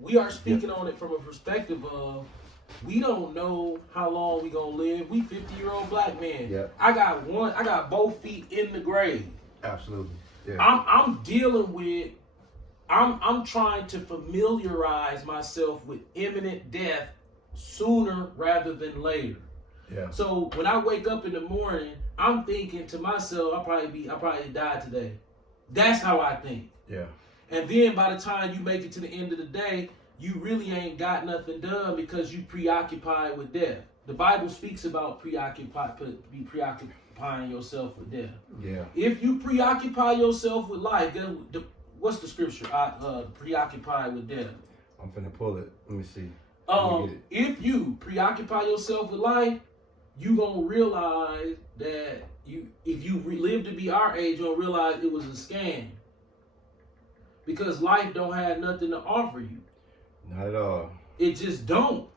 we are speaking on it from a perspective of we don't know how long we gonna live. We 50-year-old black men. Yep. I got both feet in the grave. Absolutely. Yeah. I'm dealing with I'm trying to familiarize myself with imminent death sooner rather than later. Yeah. So when I wake up in the morning, I'm thinking to myself, I'll probably die today. That's how I think. Yeah. And then by the time you make it to the end of the day, you really ain't got nothing done because you preoccupied with death. The Bible speaks about preoccupying yourself with death. Yeah. If you preoccupy yourself with life, what's the scripture? Preoccupied with death. I'm finna pull it. Let me see. If you preoccupy yourself with life, you gonna realize that if you live to be our age, you'll realize it was a scam. Because life don't have nothing to offer you. Not at all. It just don't.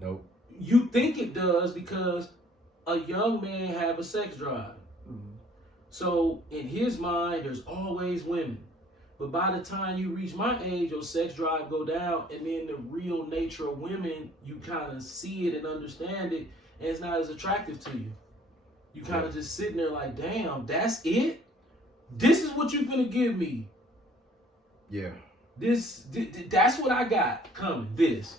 Nope. You think it does because a young man have a sex drive. Mm-hmm. So in his mind, there's always women. But by the time you reach my age, your sex drive go down, and then the real nature of women, you kind of see it and understand it, and it's not as attractive to you. You kind of just sitting there like, damn, that's it? This is what you finna give me. Yeah. That's what I got coming. This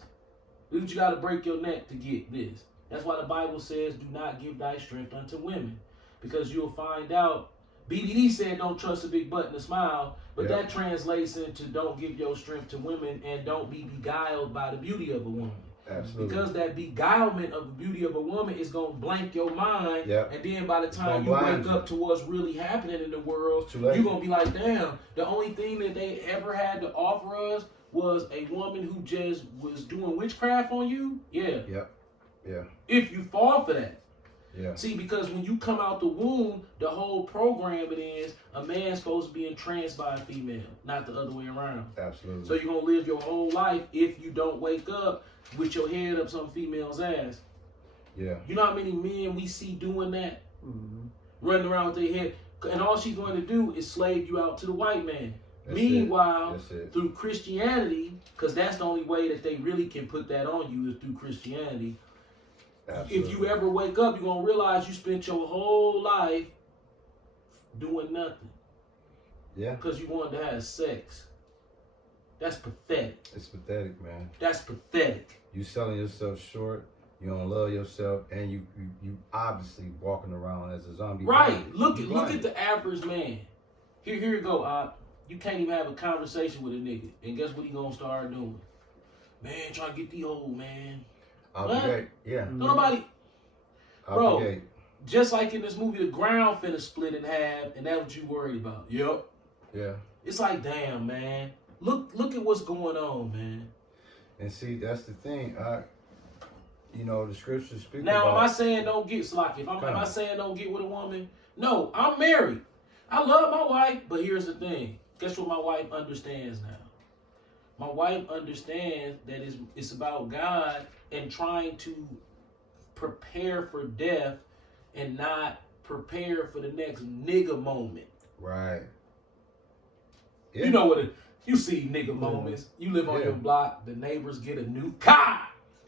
is what you got to break your neck to get this. That's why the Bible says, do not give thy strength unto women. Because you'll find out, BBD said don't trust a big butt and a smile, but that translates into don't give your strength to women and don't be beguiled by the beauty of a woman. Absolutely. Because that beguilement of the beauty of a woman is going to blank your mind. Yep. And then by the time you wake up to what's really happening in the world, you're going to be like, damn, the only thing that they ever had to offer us was a woman who just was doing witchcraft on you. Yeah. Yep. Yeah. If you fall for that. Yeah. See, because when you come out the womb, the whole program it is a man's supposed to be entranced by a female, not the other way around. Absolutely. So you're going to live your whole life if you don't wake up with your head up some female's ass. Yeah. You know how many men we see doing that? Mm-hmm. Running around with their head. And all she's going to do is slave you out to the white man. That's Meanwhile, it. through Christianity, because that's the only way that they really can put that on you is through Christianity. Absolutely. If you ever wake up, you're going to realize you spent your whole life doing nothing. Yeah. Because you wanted to have sex. That's pathetic. It's pathetic, man. That's pathetic. You selling yourself short. You don't love yourself, and you obviously walking around as a zombie. Right. Look at the average man. Here you go. You can't even have a conversation with a nigga, and guess what he gonna start doing? Man, trying to get the old man. What? Yeah. No, nobody. Bro, Gate. just like in this movie, the ground finna split in half, and that's what you worried about. Yep. Yeah. It's like, damn, man. Look at what's going on, man. And see, that's the thing. The scriptures speak now, about. Am I saying don't get slocky? Am I saying don't get with a woman? No, I'm married. I love my wife, but here's the thing. Guess what my wife understands now? My wife understands that it's about God and trying to prepare for death and not prepare for the next nigga moment. Right. Yeah. You know what you see nigga moments. You live on your block, the neighbors get a new car.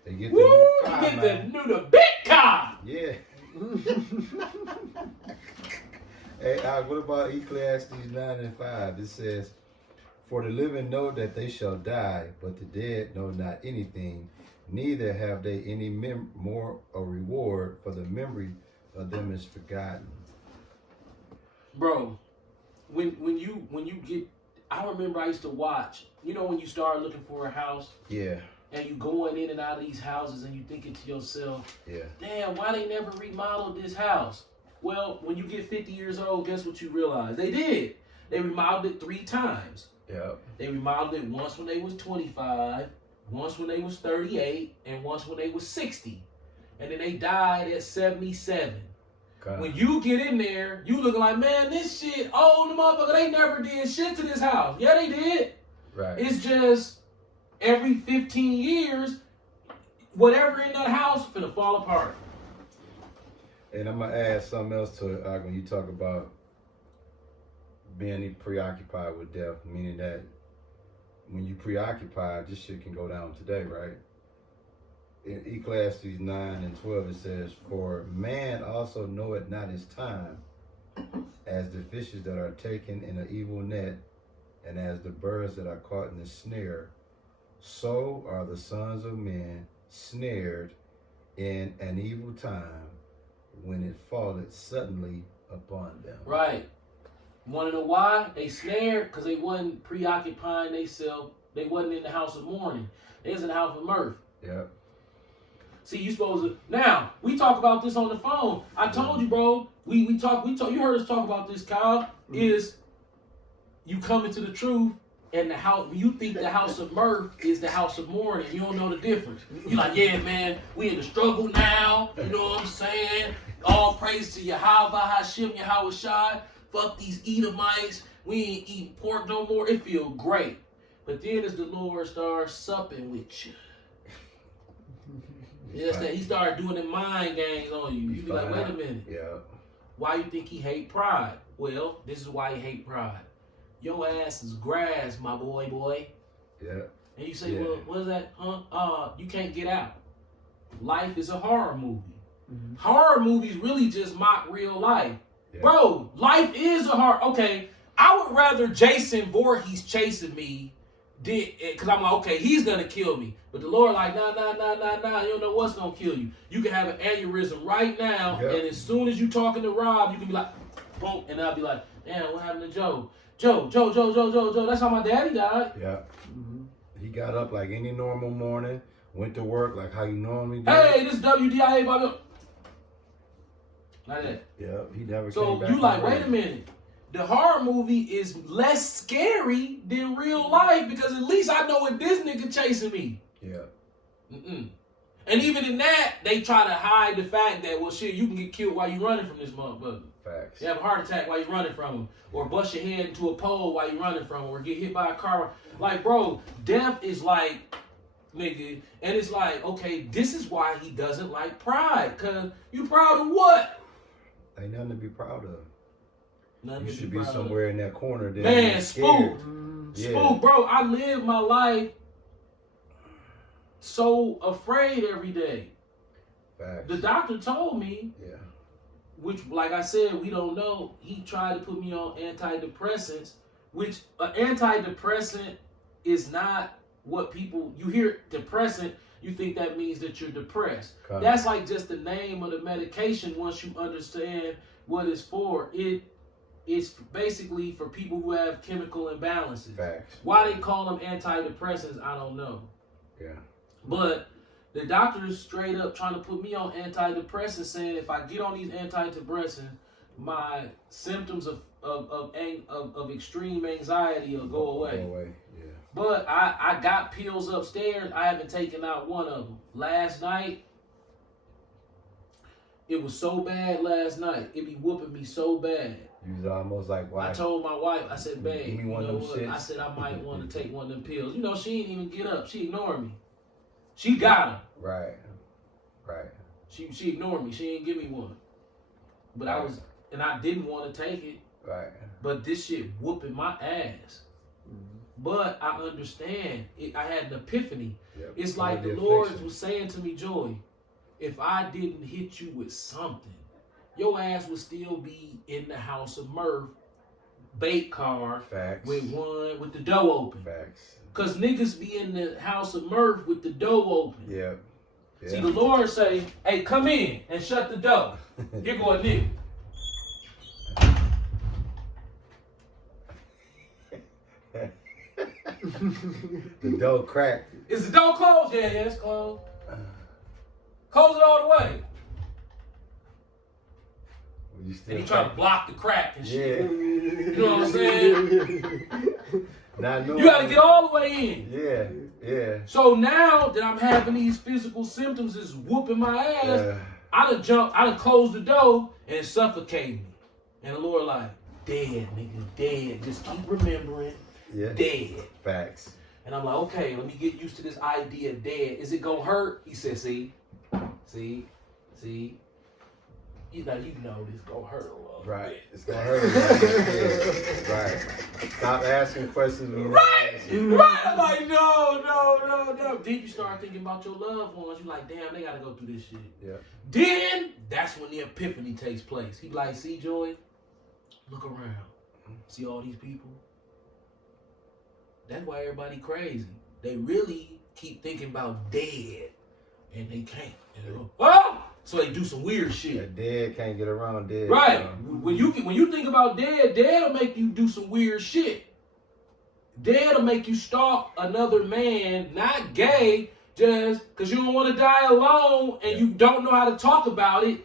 They get Woo! the new car, You get man. the big car. Yeah. Hey, what about Ecclesiastes 9:5? It says, "For the living know that they shall die, but the dead know not anything. Neither have they any more a reward, for the memory of them is forgotten." Bro, when you get, I remember I used to watch. You know when you start looking for a house. Yeah. And you going in and out of these houses and you thinking to yourself, yeah, damn, why they never remodeled this house? Well, when you get 50 years old, guess what you realize? They did. They remodeled it 3 times. Yeah. They remodeled it once when they was 25, once when they was 38, and once when they was 60. And then they died at 77. God. When you get in there, you looking like, man, this shit, oh, the motherfucker, they never did shit to this house. Yeah, they did. Right. It's just every 15 years, whatever in that house is gonna fall apart. And I'm gonna add something else to it, when you talk about being preoccupied with death, meaning that when you preoccupied, this shit can go down today, right? In Ecclesiastes 9:12 it says, "For man also knoweth not his time, as the fishes that are taken in an evil net, and as the birds that are caught in the snare, so are the sons of men snared in an evil time, when it falleth suddenly upon them." Right. You want to know why? They snared because they wasn't preoccupying themselves. They wasn't in the house of mourning. They was in the house of mirth. Yep. See, you supposed to. Now, we talk about this on the phone. I told you, bro. We talk. You heard us talk about this, Kyle. Is you come into the truth, and the house. You think the house of mirth is the house of mourning. You don't know the difference. You like, yeah, man. We in the struggle now. You know what I'm saying? All praise to Yahweh, Hashem, Yahweh Shai. Fuck these Edomites. We ain't eating pork no more. It feel great. But then as the Lord starts supping with you. Yes, that he started doing the mind games on you. You be like, wait a minute. Yeah. Why you think he hate pride? Well, this is why he hate pride. Your ass is grass, my boy. Yeah. And you say, Yeah. well, what is that? You can't get out. Life is a horror movie. Mm-hmm. Horror movies really just mock real life. Yeah. Bro, life is a horror. Okay, I would rather Jason Voorhees chasing me because I'm like, okay, he's going to kill me. But the Lord like, nah, you don't know what's going to kill you. You can have an aneurysm right now, and as soon as you talking to Rob, you can be like, boom, and I'll be like, damn, what happened to Joe? Joe, that's how my daddy died. Yeah. Mm-hmm. He got up like any normal morning, went to work like how you normally do. Hey, this is WDIA, Bobby. Like that. Yeah, he never so came back. So you like, wait a minute. The horror movie is less scary than real life because at least I know what this nigga chasing me. Yeah. Mm-mm. And even in that, they try to hide the fact that, well, shit, you can get killed while you running from this motherfucker. Facts. You have a heart attack while you running from him. Or bust your head into a pole while you running from him. Or get hit by a car. Like, bro, death is like, nigga, and it's like, okay, this is why he doesn't like pride. Because you proud of what? Ain't nothing to be proud of. Nothing you to should be be proud somewhere of. in that corner there. Man, spook. Yeah. Spook, bro. I live my life so afraid every day. Facts. The doctor told me, which, like I said, we don't know. He tried to put me on antidepressants, which an antidepressant is not what people, you hear depressant, you think that means that you're depressed. That's like just the name of the medication once you understand what it's for. It's basically for people who have chemical imbalances. Facts. Why they call them antidepressants, I don't know. Yeah. But the doctor is straight up trying to put me on antidepressants, saying if I get on these antidepressants, my symptoms of extreme anxiety will go away. Yeah. But I got pills upstairs. I haven't taken out one of them. Last night, it was so bad last night. It be whooping me so bad. You was almost like, why? I told my wife, I said, babe, give me you one know of them what? shits. I said I might want to take one of them pills. You know, she didn't even get up. She ignored me. She got them. Right. She ignored me. She didn't give me one. But I didn't want to take it. Right. But this shit whooping my ass. But I understand. I had an epiphany. Yep. It's like the Lord was saying to me, Joey, if I didn't hit you with something, your ass would still be in the house of mirth, bait car, with the door open. Facts. Cause niggas be in the house of mirth with the door open. Yeah. See, the Lord say, hey, come in and shut the door. Here go a nigga. The door cracked. Is the door closed? Yeah, it's closed. Close it all the way. And he trying to block the crack and shit. Yeah. You know what I'm saying? You gotta get all the way in. Yeah. So now that I'm having these physical symptoms is whooping my ass, I done closed the door and suffocate me. And the Lord like, dead, nigga, dead. Just keep remembering. Yeah. Dead. Facts. And I'm like, okay, let me get used to this idea of dead. Is it gonna hurt? He said, see. You know this gonna hurt a little Right. bit. It's gonna hurt a little bit. Right. Stop asking questions. Right. I'm like, no. Then you start thinking about your loved ones. You're like, damn, they gotta go through this shit. Yeah. Then that's when the epiphany takes place. He like, see, Joy, look around. See all these people? That's why everybody crazy. They really keep thinking about dead, and they can't. Oh! So they do some weird shit. Yeah, dead can't get around dead. Right. When you think about dead'll make you do some weird shit. Dead'll make you stalk another man, not gay, just because you don't want to die alone and you don't know how to talk about it.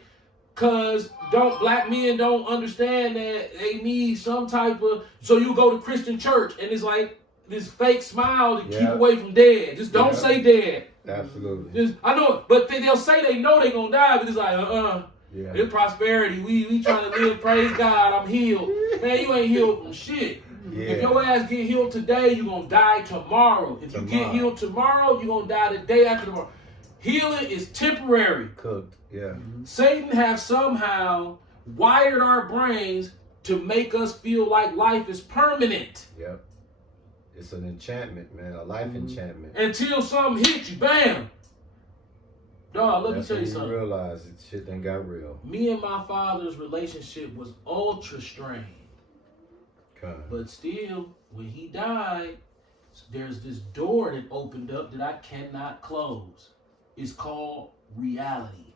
Because black men don't understand that they need some type of. So you go to Christian church and it's like this fake smile to keep away from dead. Just don't say dead. Absolutely. I know, but they'll say they know they're gonna die, but it's like, Yeah. it's prosperity. We trying to live. Praise God, I'm healed. Man, you ain't healed from shit. Yeah. If your ass get healed today, you're gonna die tomorrow. If you get healed tomorrow, you're gonna die the day after tomorrow. Healing is temporary. Cooked. Yeah. Satan have somehow wired our brains to make us feel like life is permanent. Yep. It's an enchantment, man. A life enchantment. Until something hits you, bam. Dog, let me tell you something. You realize that shit done got real. Me and my father's relationship was ultra strained. Okay. But still, when he died, there's this door that opened up that I cannot close. It's called reality.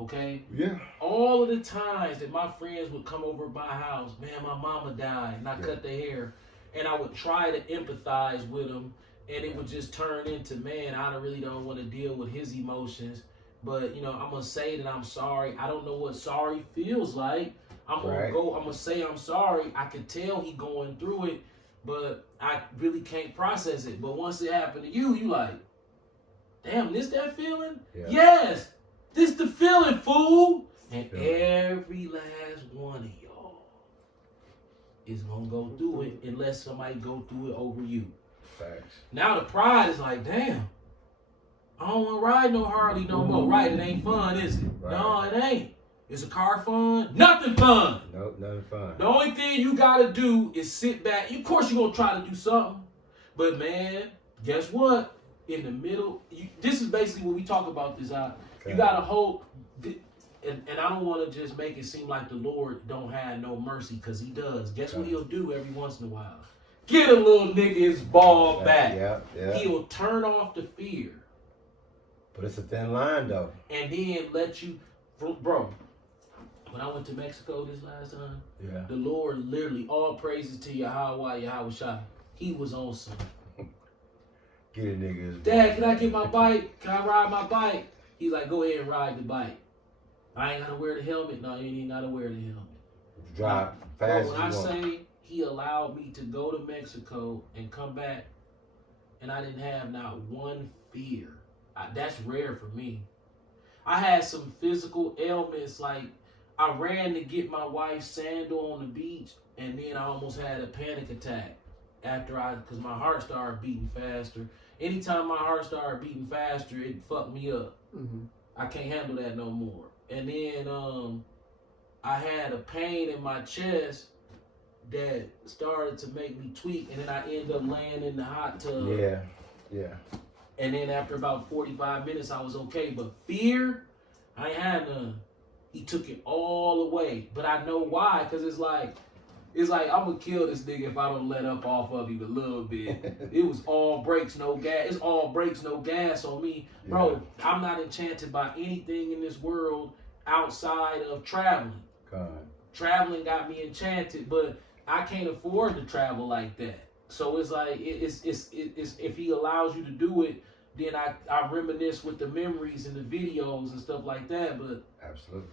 Okay? Yeah. All of the times that my friends would come over to my house, man, my mama died, and I cut their hair, and I would try to empathize with them, and it would just turn into, man, I really don't want to deal with his emotions, but, you know, I'm going to say that I'm sorry. I don't know what sorry feels like. I'm going to say I'm sorry. I can tell he going through it, but I really can't process it. But once it happened to you, you like, damn, this that feeling? Yeah. Yes. This the feeling, fool. And every last one of y'all is going to go through it unless somebody go through it over you. Facts. Now the pride is like, damn, I don't want to ride no Harley no more. Right, it ain't fun, is it? Right. No, it ain't. Is a car fun? Nothing fun. Nope, nothing fun. The only thing you got to do is sit back. Of course, you're going to try to do something. But, man, guess what? In the middle, this is basically what we talk about this out. You got to hope, and I don't want to just make it seem like the Lord don't have no mercy, because he does. Guess what he'll do every once in a while? Get a little nigga his ball back. Yeah. He'll turn off the fear. But it's a thin line, though. And then let you, bro, when I went to Mexico this last time, the Lord literally, all praises to Yahweh Shai. He was on some. Get a nigga his Dad, can I get my bike? Can I ride my bike? He's like, go ahead and ride the bike. I ain't got to wear the helmet. No, you ain't got to wear the helmet. Drive fast. Bro, when I say he allowed me to go to Mexico and come back, and I didn't have not one fear. That's rare for me. I had some physical ailments, like I ran to get my wife's sandal on the beach, and then I almost had a panic attack because my heart started beating faster. Anytime my heart started beating faster, it fucked me up. Mm-hmm. I can't handle that no more. And then I had a pain in my chest that started to make me tweak, and then I ended up laying in the hot tub. Yeah. And then after about 45 minutes, I was okay. But fear, I ain't had none. He took it all away. But I know why, because it's like I'm going to kill this nigga if I don't let up off of him a little bit. It was all brakes, no gas. It's all brakes, no gas on me. Bro, I'm not enchanted by anything in this world outside of traveling. God. Traveling got me enchanted, but I can't afford to travel like that. So it's like, it's if he allows you to do it, then I reminisce with the memories and the videos and stuff like that. But absolutely,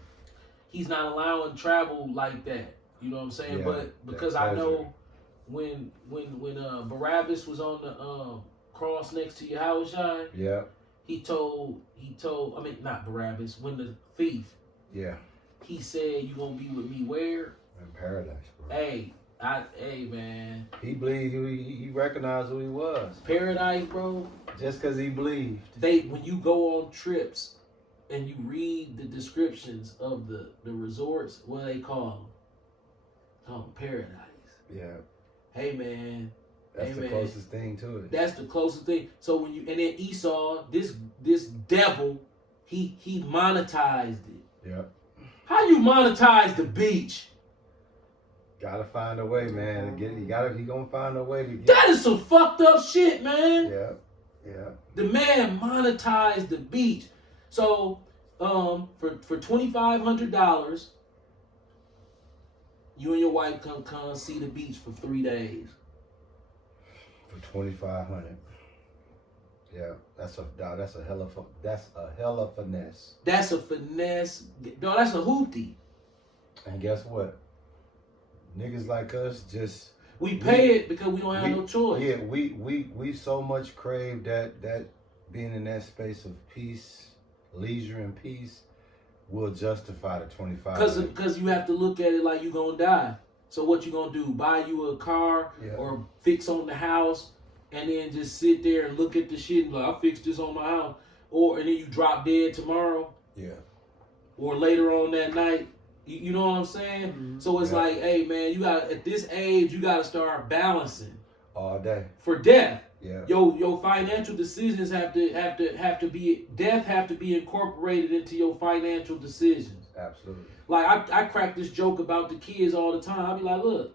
he's not allowing travel like that. You know what I'm saying? Yeah, but because I know when Barabbas was on the cross next to Yahushua, he told I mean not Barabbas, when the thief, he said, you gonna be with me where? In paradise, bro. Hey man. He believed he recognized who he was. Paradise, bro. Just because he believed. When you go on trips and you read the descriptions of the resorts, what do they call them? Call them paradise. Yeah. Hey man, That's the closest thing to it. that's the closest thing. So when you and then Esau, this devil, he monetized it. Yep. How you monetize the beach? Gotta find a way, man. To get it. He gonna find a way to get. That is some fucked up shit, man. Yeah. Yeah. The man monetized the beach. So for $2,500, you and your wife come see the beach for 3 days. For $2,500. Yeah, that's a hell of finesse. That's a finesse. No, that's a hoopty. And guess what? Niggas like us just We pay it because we don't have no choice. Yeah, we so much crave that being in that space of peace, leisure, and peace will justify the $25. Because you have to look at it like you gonna die. So what you gonna do? Buy you a car or fix on the house, and then just sit there and look at the shit and be like, I fixed this on my house, and then you drop dead tomorrow. Yeah. Or later on that night. You know what I'm saying? Mm-hmm. So it's like, hey man, you got at this age you gotta start balancing all day for death. Yeah. Your financial decisions have to be incorporated into your financial decisions. Absolutely. Like I crack this joke about the kids all the time. I be like, look,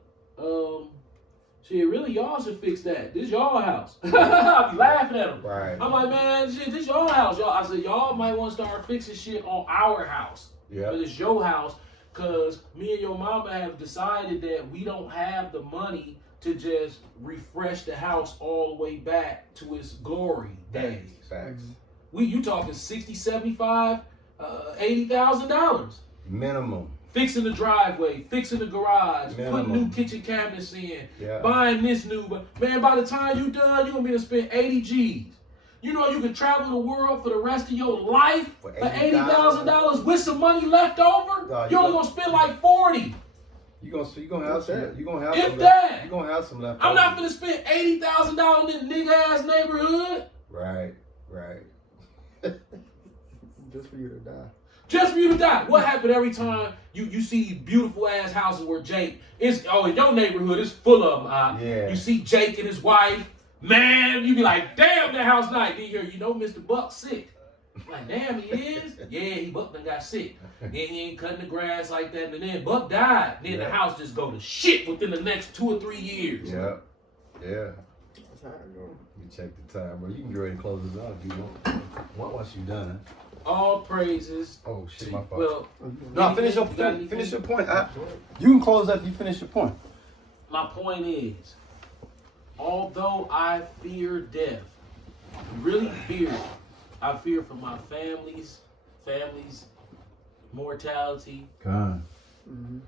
shit, really y'all should fix that. This y'all house. I be laughing at them. Right. I'm like, man, shit, this y'all house. Y'all, I said y'all might want to start fixing shit on our house. Yeah. But it's your house. Because me and your mama have decided that we don't have the money to just refresh the house all the way back to its glory days. Facts. You talking 60, 75, $80,000. Minimum. Fixing the driveway, fixing the garage, Minimum. putting new kitchen cabinets in, Yeah. buying this new. Man, by the time you done, you're going to be to spend 80 G's. You know you can travel the world for the rest of your life for $80,000 with some money left over. You're only gonna spend like 40. You gonna have some. You gonna have if some. That. You gonna have some left. I'm not gonna spend $80,000 in this nigga ass neighborhood. Right. Just for you to die. Just for you to die. What happened every time you see beautiful ass houses where Jake is? Oh, in your neighborhood it's full of them. Yeah. You see Jake and his wife. Man, you be like, damn, that house nice. Then you hear, Mr. Buck's sick. Like, damn, he is? Yeah, Buck done got sick. Then he ain't cutting the grass like that. And then Buck died. Then the house just go to shit within the next 2 or 3 years. Yeah. That's how it goes. You check the time, bro. You can get ready to close this out if you want. Once you done, All praises. Oh shit, my fault. Well, no, finish your point. Finish your point. You can close after you finish your point. My point is, although I fear death, really fear it, I fear for my family's mortality. God. Mm-hmm.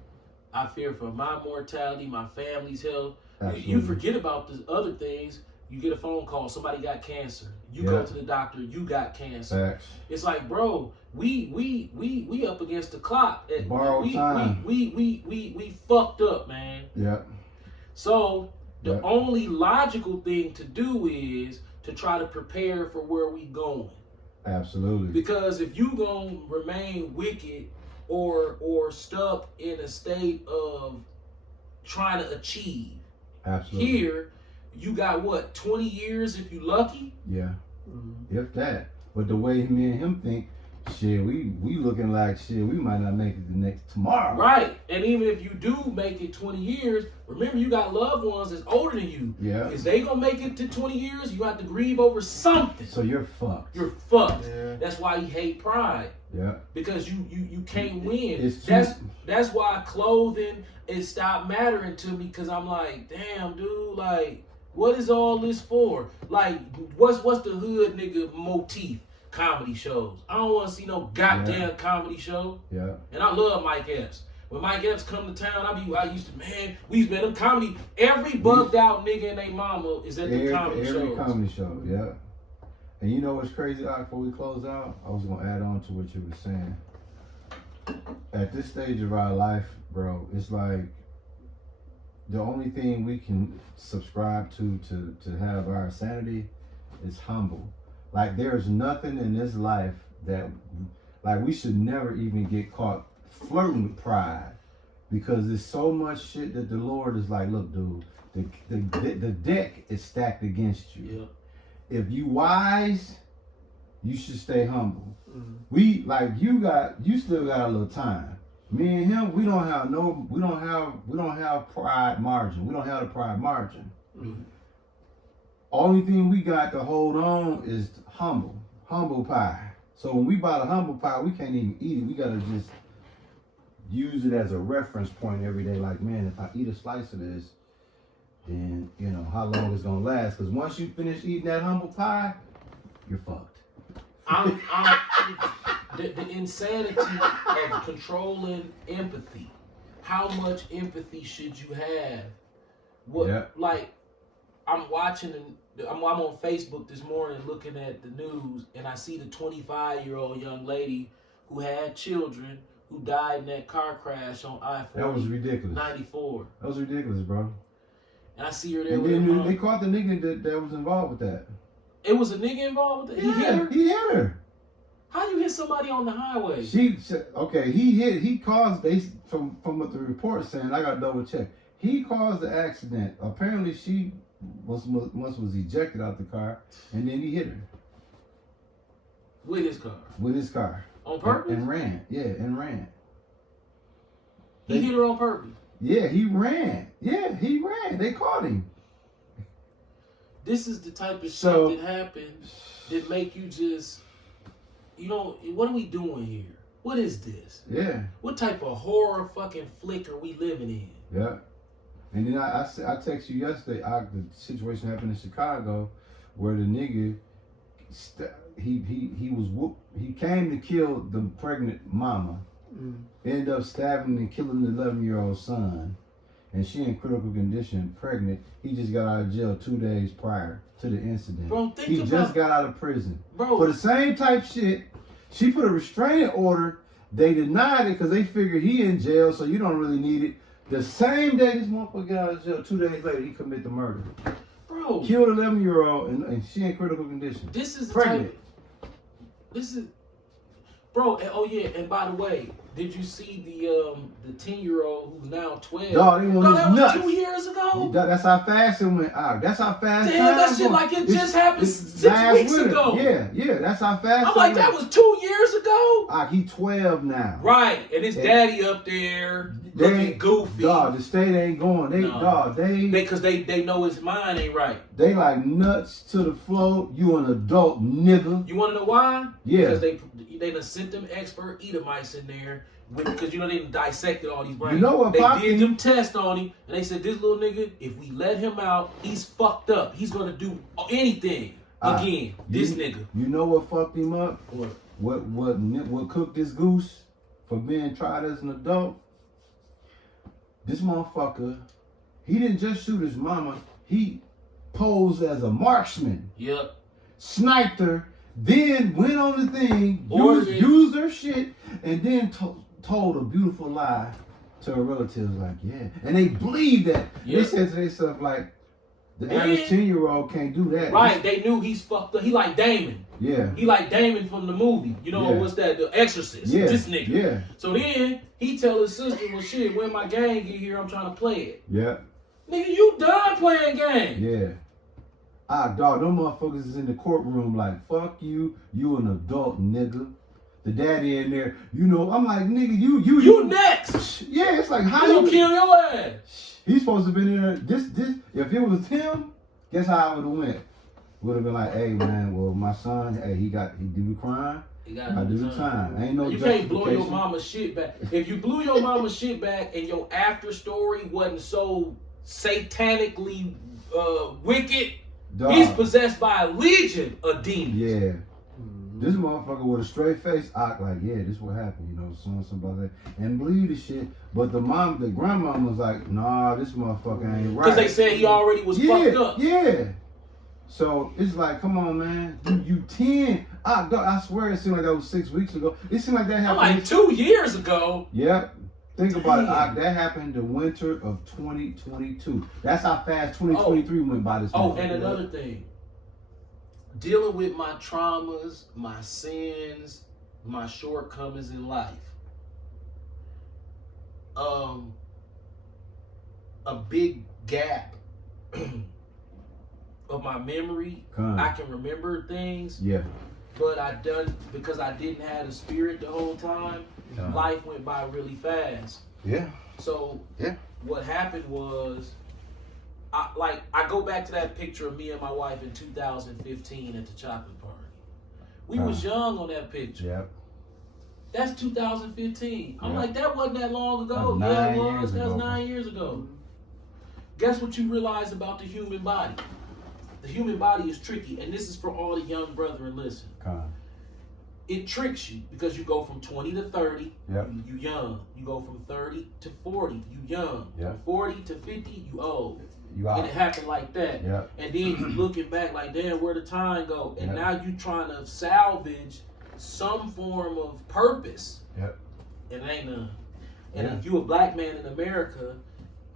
I fear for my mortality, my family's health. Absolutely. You forget about the other things. You get a phone call, somebody got cancer. You go to the doctor, you got cancer. Facts. It's like, bro, we up against the clock. Borrowed time. We fucked up, man. Yeah. So the only logical thing to do is to try to prepare for where we going. Absolutely. Because if you gonna remain wicked or stuck in a state of trying to achieve, absolutely. Here you got what, 20 years if you lucky? Yeah. Mm-hmm. If that. But the way me and him think, shit, we looking like shit, we might not make it the next tomorrow. Right. And even if you do make it 20 years, remember you got loved ones that's older than you. Yeah. Is they gonna make it to 20 years? You have to grieve over something. So you're fucked. You're fucked. Yeah. That's why you hate pride. Yeah. Because you can't win. It's that's why clothing it stopped mattering to me, because I'm like, damn dude, like, what is all this for? Like, what's the hood nigga motif? Comedy shows. I don't want to see no goddamn comedy show. Yeah. And I love Mike Epps. When Mike Epps come to town, we used to them comedy. Every bugged out nigga and they mama is at the comedy show. Every comedy show, yeah. And you know what's crazy, before we close out? I was gonna add on to what you were saying. At this stage of our life, bro, it's like the only thing we can subscribe to have our sanity is humble. Like, there's nothing in this life that Like, we should never even get caught flirting with pride, because there's so much shit that the Lord is like, look, dude, the deck is stacked against you. Yeah. If you wise, you should stay humble. Mm. We like you still got a little time. Me and him, we don't have pride margin. We don't have the pride margin. Mm-hmm. Only thing we got to hold on is humble pie. So when we buy the humble pie, we can't even eat it. We gotta just use it as a reference point every day. Like, man, if I eat a slice of this, then you know how long it's gonna last. Because once you finish eating that humble pie, you're fucked. The insanity of controlling empathy. How much empathy should you have? What like I'm watching I'm on Facebook this morning looking at the news, and I see the 25-year-old young lady who had children who died in that car crash on I-40. That was ridiculous. 94. That was ridiculous, bro. And I see her there And with then her mom. they caught the nigga that was involved with that. It was a nigga involved with it? He hit her? He hit her. How you hit somebody on the highway? He caused, from what the report's saying, I gotta double check. He caused the accident. Apparently she was ejected out the car, and then he hit her. With his car? With his car. On purpose? And ran. Yeah, and ran. He hit her on purpose? Yeah, he ran. Yeah, he ran. They caught him. This is the type of So- shit that happens that make you just, what are we doing here? What is this? Yeah. What type of horror fucking flick are we living in? Yeah. And then I text you yesterday, the situation happened in Chicago where the nigga, he came to kill the pregnant mama, ended up stabbing and killing the 11-year-old son, and she in critical condition, pregnant. He just got out of jail 2 days prior to the incident. Bro, he just got out of prison. Bro. For the same type shit, she put a restraining order. They denied it because they figured he in jail, so you don't really need it. The same day this motherfucker got out of jail, 2 days later, he committed the murder. Bro. Killed an 11-year-old and she in critical condition. This is the pregnant. Bro, and by the way, did you see the 10-year-old who's now 12? Dog, that was nuts. 2 years ago? That's how fast it went out. That's how fast. Damn, that shit like it just happened 6 weeks ago. Yeah, that's how fast. I'm like, that was 2 years ago? He 12 now. Right, and his daddy up there looking goofy. Dog, the state ain't going. Because they know his mind ain't right. They like nuts to the floor. You an adult nigga. You want to know why? Yeah. Because they done sent them expert Edomites in there. Because they done dissected all these brains. You know what, they Poppy? did them tests on him, and they said, this little nigga, if we let him out, he's fucked up. He's going to do anything again. This nigga. You know what fucked him up? What? What cooked this goose for being tried as an adult? This motherfucker, he didn't just shoot his mama. He posed as a marksman. Yep. Sniped her, then went on the thing, used her shit, and then told a beautiful lie to her relatives, like, yeah. And they believe that. Yep. They said to themselves, like, the average 10-year-old can't do that. Right, they knew he's fucked up. He like Damon. Yeah. He like Damon from the movie. You know, what's that? The Exorcist. Yeah. This nigga. Yeah. So then, he tell his sister, well, shit, when my gang get here, I'm trying to play it. Yeah. Nigga, you done playing game. Yeah. Dog, them motherfuckers is in the courtroom like, fuck you, you an adult nigga. The daddy in there, I'm like, nigga, you next. Yeah, it's like, how He gonna kill your ass. He's supposed to have been in there. This, if it was him, guess how I would have went? Would have been like, hey man, well my son, hey, he do the crime. I do the time. Ain't no. You can't blow your mama's shit back. If you blew your mama's shit back and your after story wasn't so satanically wicked, Dog. He's possessed by a legion of demons. Yeah. This motherfucker with a straight face act like, yeah, this what happened, something about that, and believe the shit. But the grandmama was like, nah, this motherfucker ain't right. Because they said he already was fucked up. Yeah. So it's like, come on, man, you 10. I swear it seemed like that was 6 weeks ago. It seemed like that happened. I'm like 2 years ago. Yeah. Think about it. That happened the winter of 2022. That's how fast 2023 went by this month. And another thing. Dealing with my traumas, my sins, my shortcomings in life. A big gap of my memory. I can remember things, Yeah. but because I didn't have the spirit the whole time, life went by really fast. Yeah. So Yeah. what happened was, I go back to that picture of me and my wife in 2015 at the chocolate party. We was young on that picture. Yep. That's 2015. I'm Yeah. like, that wasn't that long ago. That's Yeah, 9 it was. years That was ago. 9 years ago. Guess what you realize about the human body? The human body is tricky, and this is for all the young brethren. Listen, it tricks you because you go from 20 to 30, Yep. you young. You go from 30 to 40, you young. Yep. From 40 to 50, you old. You And out. it happened like that. Yep. And then you looking back like, damn, where the time go? And Yep. now you trying to salvage some form of purpose. Yep. It ain't none. And Yeah. if you a black man in America,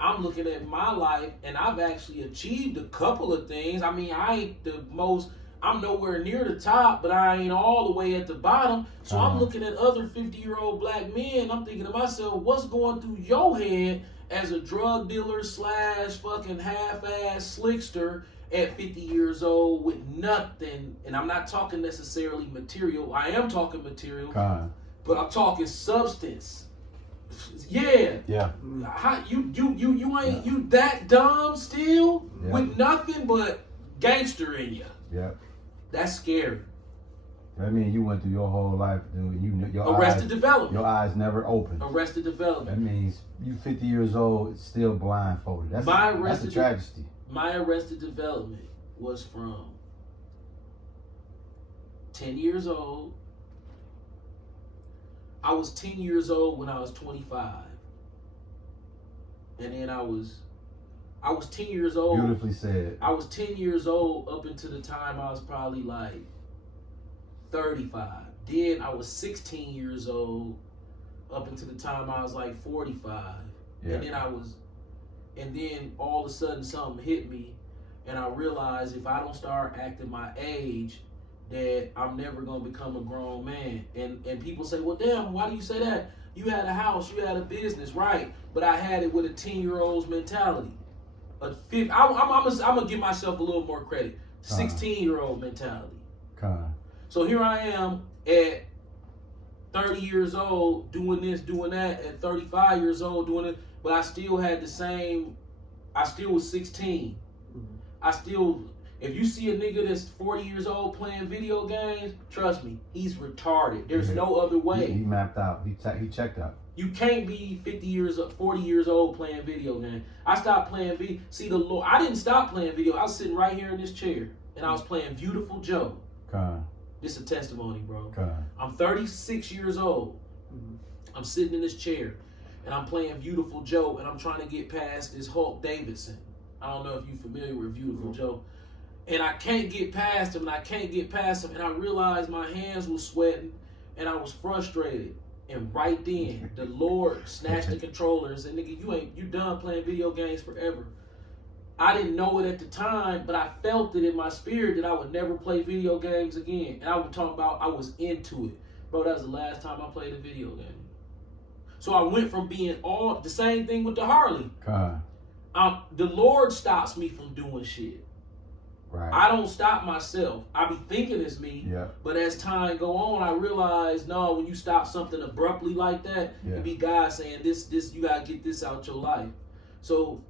I'm looking at my life and I've actually achieved a couple of things. I mean, I ain't the most, I'm nowhere near the top, but I ain't all the way at the bottom. So I'm looking at other 50-year-old black men. I'm thinking to myself, what's going through your head as a drug dealer / fucking half-ass slickster at 50 years old with nothing? And I'm not talking necessarily material. I am talking material, but I'm talking substance. Yeah. Yeah. How, you ain't you that dumb still with nothing but gangster in you. Yep. That's scary. I mean, you went through your whole life, dude. Your Arrested eyes, Development. your eyes never opened. Arrested Development. That means you 50 years old, still blindfolded. That's a tragedy. My Arrested Development was from 10 years old. I was 10 years old when I was 25. And then I was 10 years old. Beautifully said. I was 10 years old up until the time I was probably like 35. Then I was 16 years old up until the time I was like 45. Yeah. And then all of a sudden something hit me and I realized if I don't start acting my age, that I'm never gonna become a grown man. And people say, well, damn, why do you say that? You had a house, you had a business, right? But I had it with a 10-year-old's mentality. I'm gonna give myself a little more credit. 16-year-old mentality. So here I am at 30 years old doing this, doing that. At 35 years old doing it, but I still had the same. I still was 16. If you see a nigga that's 40 years old playing video games, trust me, he's retarded. There's no other way. He mapped out. He checked out. You can't be 40 years old playing video games. I stopped playing video. See, the Lord, I didn't stop playing video. I was sitting right here in this chair, and I was playing Beautiful Joe. This is a testimony, bro. I'm 36 years old. I'm sitting in this chair, and I'm playing Beautiful Joe, and I'm trying to get past this Hulk Davidson. I don't know if you're familiar with Beautiful Joe. And I can't get past him, and I realized my hands were sweating, and I was frustrated. And right then, the Lord snatched the controller and said, nigga, you done playing video games forever. I didn't know it at the time, but I felt it in my spirit that I would never play video games again. And I was talking about, I was into it. Bro, that was the last time I played a video game. So I went from being the same thing with the Harley. The Lord stops me from doing shit. Right. I don't stop myself. I be thinking it's me, but as time go on, I realize, no, when you stop something abruptly like that, it be God saying, this, you gotta get this out your life. So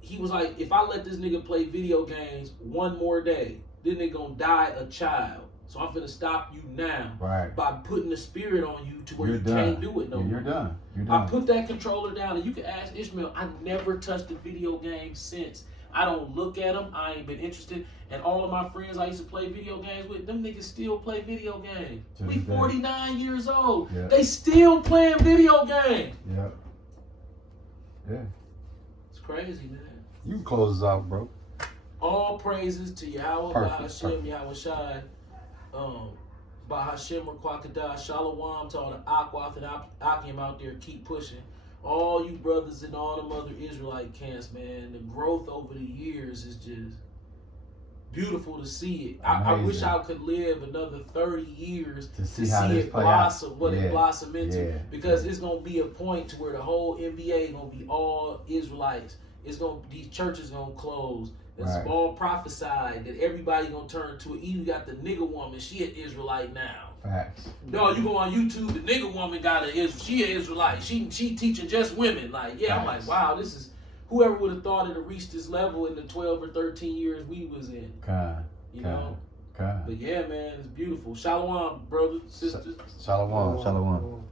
he was like, if I let this nigga play video games one more day, this nigga gonna die a child. So I'm finna stop you now by putting the spirit on you to where you can't do it no more. You're done. I put that controller down, and you can ask Ishmael, I never touched a video game since. I don't look at them. I ain't been interested. And all of my friends I used to play video games with, them niggas still play video games. We 49 years old. They still playing video games. Yeah. It's crazy, man. You can close us out, bro. All praises to Yahweh, Bahashem, Yahweh Shai, Bahashem, Rakwakadah, Shalom to all the Akwath and Akim out there. Keep pushing. All you brothers in all them other Israelite camps, man, the growth over the years is just beautiful to see it. I wish Amazing. I could live another 30 years To see how this it play blossom, out. what Yeah. it blossom into. Yeah. Because it's gonna be a point to where the whole NBA gonna be all Israelites. These churches gonna close. It's Right. all prophesied that everybody gonna turn to it. Even got the nigga woman, she an Israelite now. Facts. No, you go on YouTube, the nigga woman she an Israelite. She teaching just women. Like, yeah, I'm like, Facts. wow, this is whoever would have thought it would reach this level in the 12 or 13 years we was in. You know? God. But yeah, man, it's beautiful. Shalom, brothers, sisters. Shalom. Shalom.